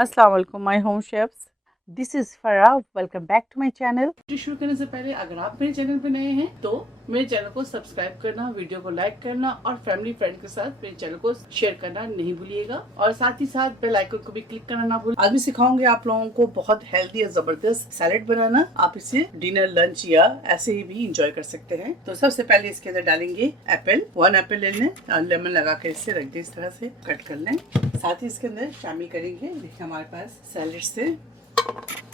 अस्सलाम वालेकुम my home chefs, this is Farah. Welcome back to my channel. शुरू करने से पहले अगर आप मेरे चैनल पे नए हैं तो मेरे चैनल को सब्सक्राइब करना, वीडियो को लाइक करना और फैमिली फ्रेंड के साथ मेरे चैनल को शेयर करना नहीं भूलिएगा और साथ ही साथ बेल आइकन को भी क्लिक करना ना भूलिए। आज मैं सिखाऊंगी आप लोगों को बहुत हेल्दी और जबरदस्त सैलेड बनाना। आप इसे डिनर, लंच या ऐसे ही भी इंजॉय कर सकते हैं। तो सबसे पहले इसके अंदर डालेंगे एप्पल। 1 एप्पल ले लें और लेमन लगा कर इसे रख दें, इस तरह से कट कर लें। साथ ही इसके अंदर शामिल करेंगे, देखिए हमारे पास सैलेड से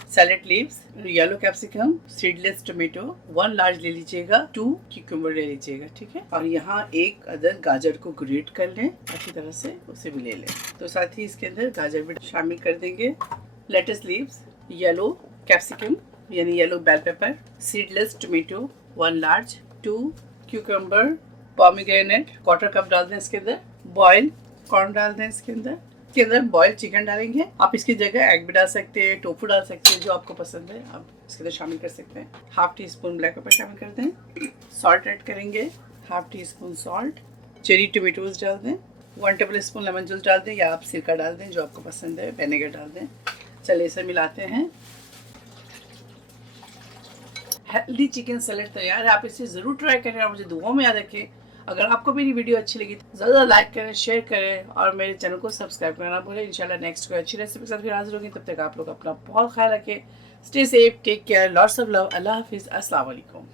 salad leaves, yellow capsicum, seedless tomato 1 large ले लीजिएगा, 2 क्यूकम्बर ले लीजिएगा, ठीक है। और यहाँ एक अदर गाजर को ग्रेट कर लें, अच्छी तरह से उसे भी ले लें। तो साथ ही इसके अंदर गाजर भी शामिल कर देंगे। लेटस लीव्स, येलो कैप्सिकम यानी yellow bell pepper, seedless tomato 1 large, 2 cucumber, pomegranate 1/4 cup डाल दें इसके अंदर। बॉयल कॉर्न डाल दें इसके अंदर बॉयल चिकन डालेंगे। आप इसकी जगह एग भी डाल सकते हैं, टोफू डाल सकते हैं, जो आपको पसंद है आप इसके अंदर शामिल कर सकते हैं। 1/2 टीस्पून ब्लैक पेपर शामिल कर दें। सॉल्ट ऐड करेंगे, 1/2 टीस्पून सॉल्ट। चेरी टोमेटोज डाल दें। 1 टेबल स्पून लेमन जूस डाल दें या आप सिरका डाल दें, जो आपको पसंद है। विनेगर डाल दें। चलिए इसे मिलाते हैं। हेल्दी चिकन सैलेड तैयार है। आप इसे ज़रूर ट्राई करें और मुझे दुआओं में याद रखें। अगर आपको मेरी वीडियो अच्छी लगी तो ज़्यादा लाइक करें, शेयर करें और मेरे चैनल को सब्सक्राइब करना ना भूलें। इंशाल्लाह नेक्स्ट कोई अच्छी रेसिपी के साथ फिर हाजिर होंगी। तब तक आप लोग अपना बहुत ख्याल रखें। Stay safe, take care, lots of love. अल्लाह हाफिज़, अस्सलाम वालेकुम।